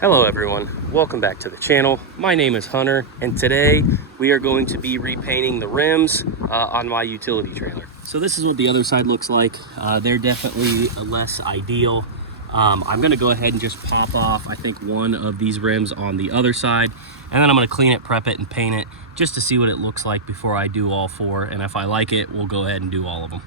Hello everyone, welcome back to the channel. My name is Hunter, and today we are going to be repainting the rims on my utility trailer. So this is what the other side looks like. They're definitely less ideal. I'm gonna go ahead and just pop off, I think, one of these rims on the other side, and then I'm gonna clean it, prep it, and paint it just to see what it looks like before I do all four. And if I like it, we'll go ahead and do all of them.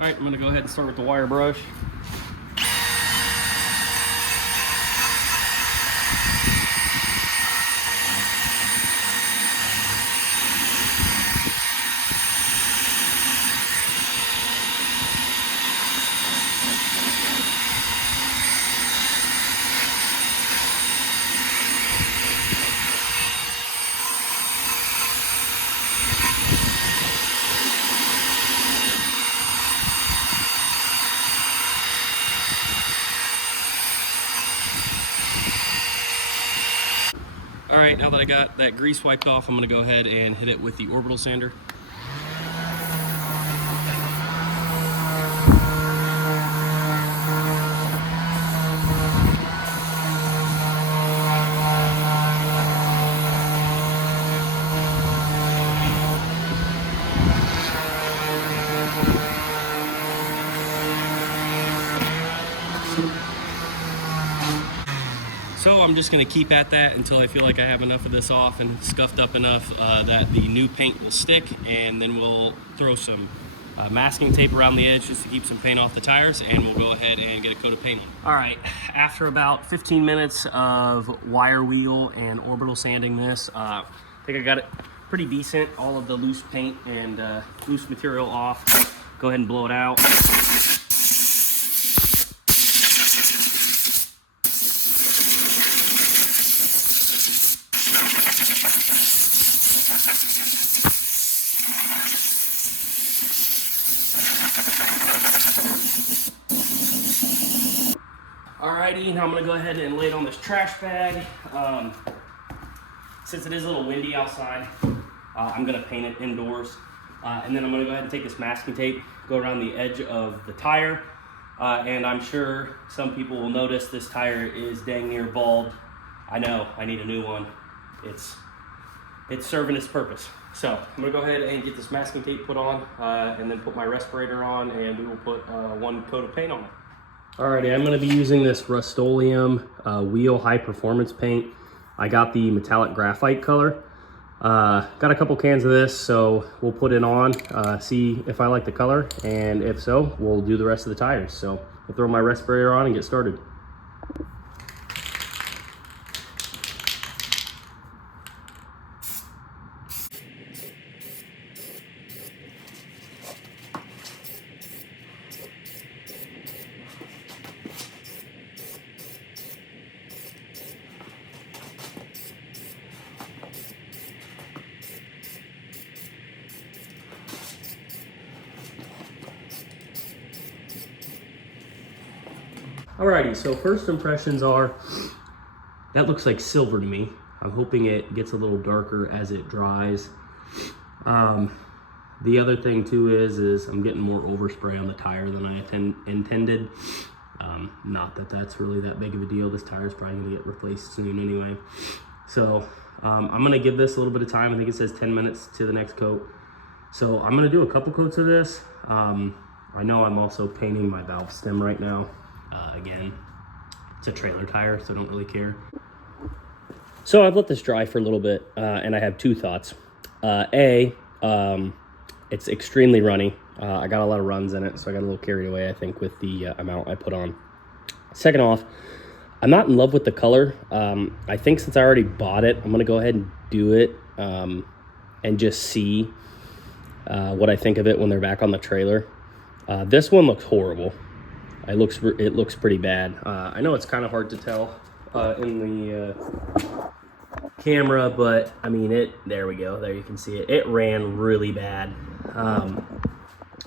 All right, I'm gonna go ahead and start with the wire brush. All right, now that I got that grease wiped off, I'm gonna go ahead and hit it with the orbital sander. So I'm just gonna keep at that until I feel like I have enough of this off and scuffed up enough that the new paint will stick, and then we'll throw some masking tape around the edge just to keep some paint off the tires, and we'll go ahead and get a coat of paint. All right, after about 15 minutes of wire wheel and orbital sanding this, I think I got it pretty decent. All of the loose paint and loose material off. Go ahead and blow it out. Alrighty, now I'm gonna go ahead and lay it on this trash bag. Since it is a little windy outside, I'm gonna paint it indoors. And then I'm gonna go ahead and take this masking tape, go around the edge of the tire. And I'm sure some people will notice this tire is dang near bald. I know, I need a new one. It's serving its purpose. So I'm gonna go ahead and get this masking tape put on, and then put my respirator on, and we will put one coat of paint on it. Alrighty, I'm going to be using this Rustoleum wheel high performance paint. I got the metallic graphite color. Got a couple cans of this, so we'll put it on, see if I like the color, and if so, we'll do the rest of the tires. So I'll throw my respirator on and get started. Alrighty, so first impressions are, that looks like silver to me. I'm hoping it gets a little darker as it dries. The other thing too is I'm getting more overspray on the tire than I intended. Not that that's really that big of a deal. This tire is probably gonna get replaced soon anyway. So I'm gonna give this a little bit of time. I think it says 10 minutes to the next coat. So I'm gonna do a couple coats of this. I know I'm also painting my valve stem right now. Again, it's a trailer tire, so I don't really care. So I've let this dry for a little bit, and I have two thoughts. It's extremely runny. I got a lot of runs in it, so I got a little carried away, I think, with the amount I put on. Second off, I'm not in love with the color. I think since I already bought it, I'm gonna go ahead and do it and just see what I think of it when they're back on the trailer. This one looks horrible. it looks pretty bad. I know it's kind of hard to tell in the camera, but I mean there we go, there you can see it ran really bad.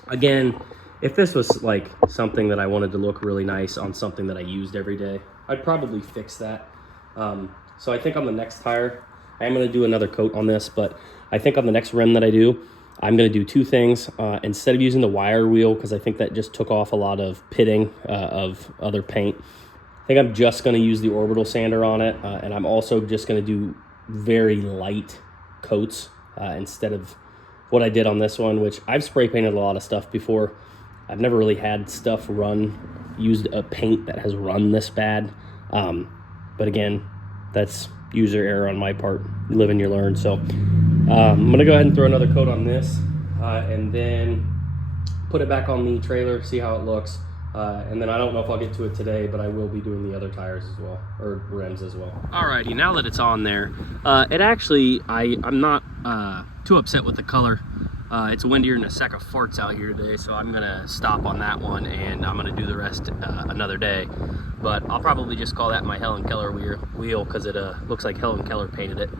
Again, if this was like something that I wanted to look really nice on something that I used every day, I'd probably fix that. So I think on the next tire, I am going to do another coat on this, but I think on the next rim that I do, I'm going to do two things. Instead of using the wire wheel, because I think that just took off a lot of pitting of other paint, I think I'm just going to use the orbital sander on it, and I'm also just going to do very light coats instead of what I did on this one, which I've spray painted a lot of stuff before. I've never really had stuff used a paint that has run this bad. But again, that's user error on my part. You live and you learn. So I'm gonna go ahead and throw another coat on this and then put it back on the trailer, see how it looks. And then I don't know if I'll get to it today, but I will be doing the other tires as well, or rims as well. Alrighty, now that it's on there, it actually, I'm not too upset with the color. It's windier than a sack of farts out here today, so I'm gonna stop on that one and I'm gonna do the rest another day. But I'll probably just call that my Helen Keller wheel because it looks like Helen Keller painted it.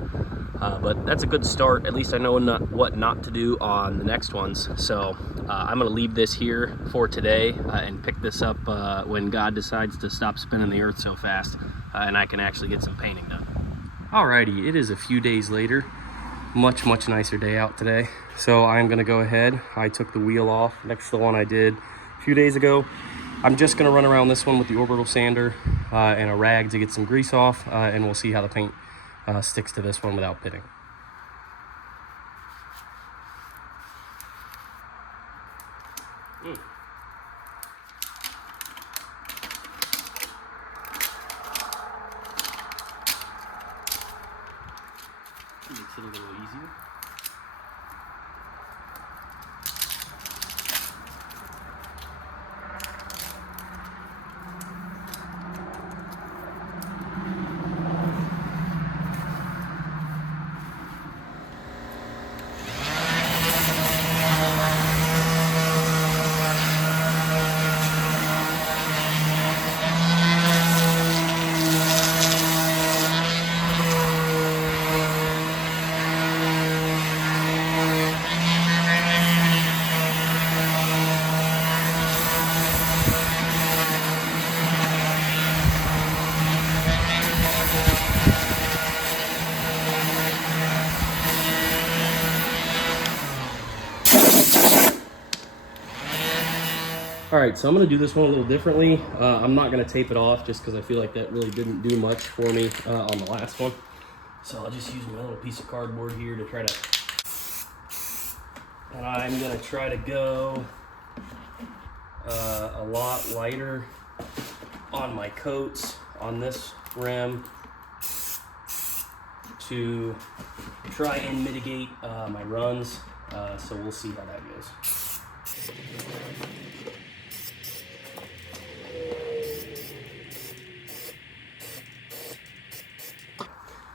But that's a good start. At least I know what not to do on the next ones. So I'm gonna leave this here for today and pick this up when God decides to stop spinning the earth so fast and I can actually get some painting done. Alrighty, it is a few days later. Much nicer day out today. So I'm gonna go ahead. I took the wheel off next to the one I did a few days ago. I'm just gonna run around this one with the orbital sander and a rag to get some grease off, and we'll see how the paint sticks to this one without pitting. Makes it a little easier. All right, so I'm gonna do this one a little differently. I'm not gonna tape it off just because I feel like that really didn't do much for me on the last one. So I'll just use my little piece of cardboard here to try to, and I'm gonna try to go a lot lighter on my coats on this rim to try and mitigate my runs. So we'll see how that goes.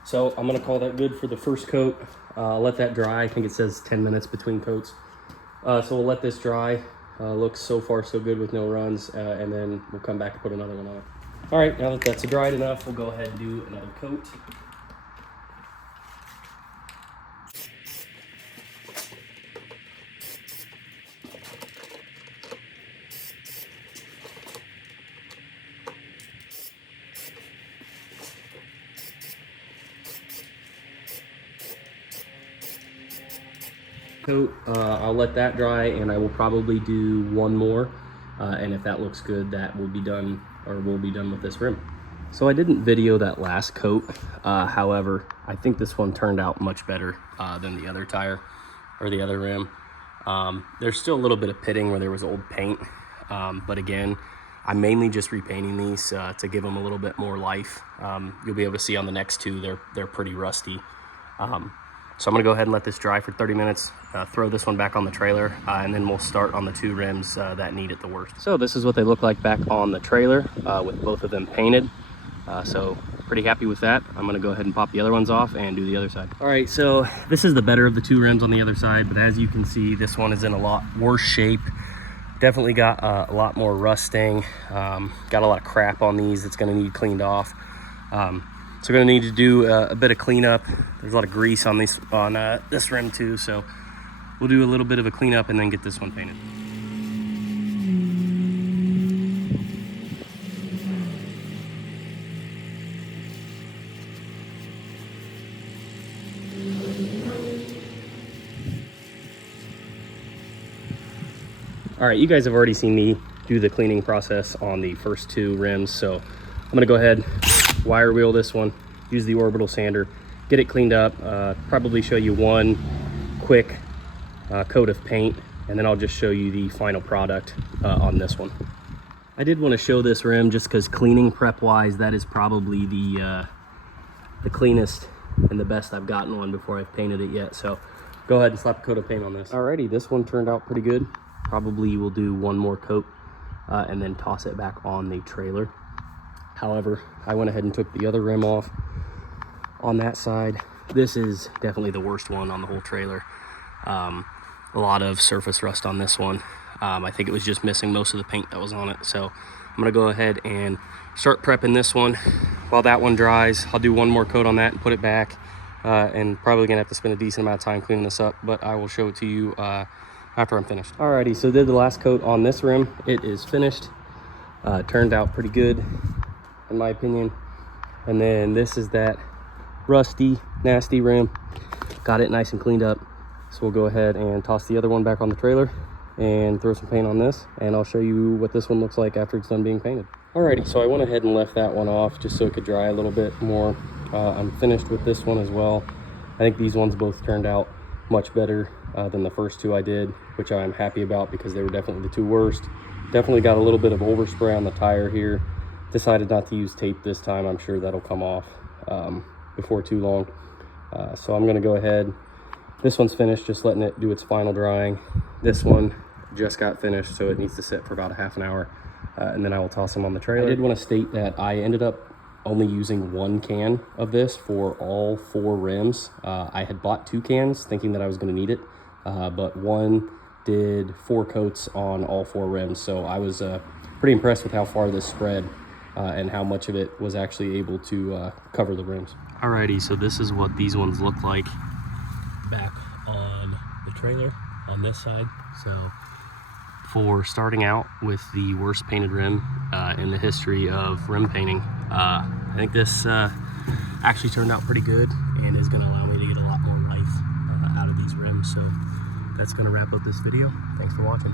So I'm gonna call that good for the first coat. Let that dry. I think it says 10 minutes between coats. So we'll let this dry. Looks so far so good with no runs, and then we'll come back and put another one on. All right, now that that's dried enough, we'll go ahead and do another coat. I'll let that dry and I will probably do one more, and if that looks good, that will be done, or we'll be done with this rim. So I didn't video that last coat, however I think this one turned out much better than the other tire or the other rim. There's still a little bit of pitting where there was old paint, but again, I'm mainly just repainting these to give them a little bit more life. You'll be able to see on the next two, they're pretty rusty. So I'm gonna go ahead and let this dry for 30 minutes, throw this one back on the trailer, and then we'll start on the two rims that need it the worst. So this is what they look like back on the trailer with both of them painted. So pretty happy with that. I'm gonna go ahead and pop the other ones off and do the other side. All right, so this is the better of the two rims on the other side, but as you can see, this one is in a lot worse shape. Definitely got a lot more rusting. Got a lot of crap on these that's going to need cleaned off. So we're going to need to do a bit of cleanup. There's a lot of grease on this rim too, so we'll do a little bit of a cleanup and then get this one painted. All right, you guys have already seen me do the cleaning process on the first 2 rims, so I'm gonna go ahead, wire wheel this one, use the orbital sander, get it cleaned up, probably show you one quick coat of paint, and then I'll just show you the final product on this one. I did want to show this rim just because cleaning prep wise, that is probably the cleanest and the best I've gotten one before I've painted it yet. So go ahead and slap a coat of paint on this. Alrighty, this one turned out pretty good. Probably will do one more coat and then toss it back on the trailer. However, I went ahead and took the other rim off on that side. This is definitely the worst one on the whole trailer. A lot of surface rust on this one. I think it was just missing most of the paint that was on it. So I'm gonna go ahead and start prepping this one. While that one dries, I'll do one more coat on that and put it back. And probably gonna have to spend a decent amount of time cleaning this up, but I will show it to you after I'm finished. Alrighty, so did the last coat on this rim. It is finished. Turned out pretty good in my opinion. And then this is that rusty, nasty rim. Got it nice and cleaned up. So we'll go ahead and toss the other one back on the trailer and throw some paint on this, and I'll show you what this one looks like after it's done being painted. Alrighty, so I went ahead and left that one off just so it could dry a little bit more. I'm finished with this one as well. I think these ones both turned out much better than the first 2 I did, which I'm happy about because they were definitely the 2 worst. Definitely got a little bit of overspray on the tire here. Decided not to use tape this time. I'm sure that'll come off before too long. So I'm gonna go ahead. This one's finished, just letting it do its final drying. This one just got finished, so it needs to sit for about a half an hour, and then I will toss them on the trailer. I did want to state that I ended up only using 1 can of this for all 4 rims. I had bought 2 cans thinking that I was going to need it, but one did 4 coats on all 4 rims, so I was pretty impressed with how far this spread and how much of it was actually able to cover the rims. Alrighty, so this is what these ones look like back on the trailer on this side. So for starting out with the worst painted rim in the history of rim painting, I think this actually turned out pretty good and is going to allow me to get a lot more life out of these rims. So that's going to wrap up this video. Thanks for watching.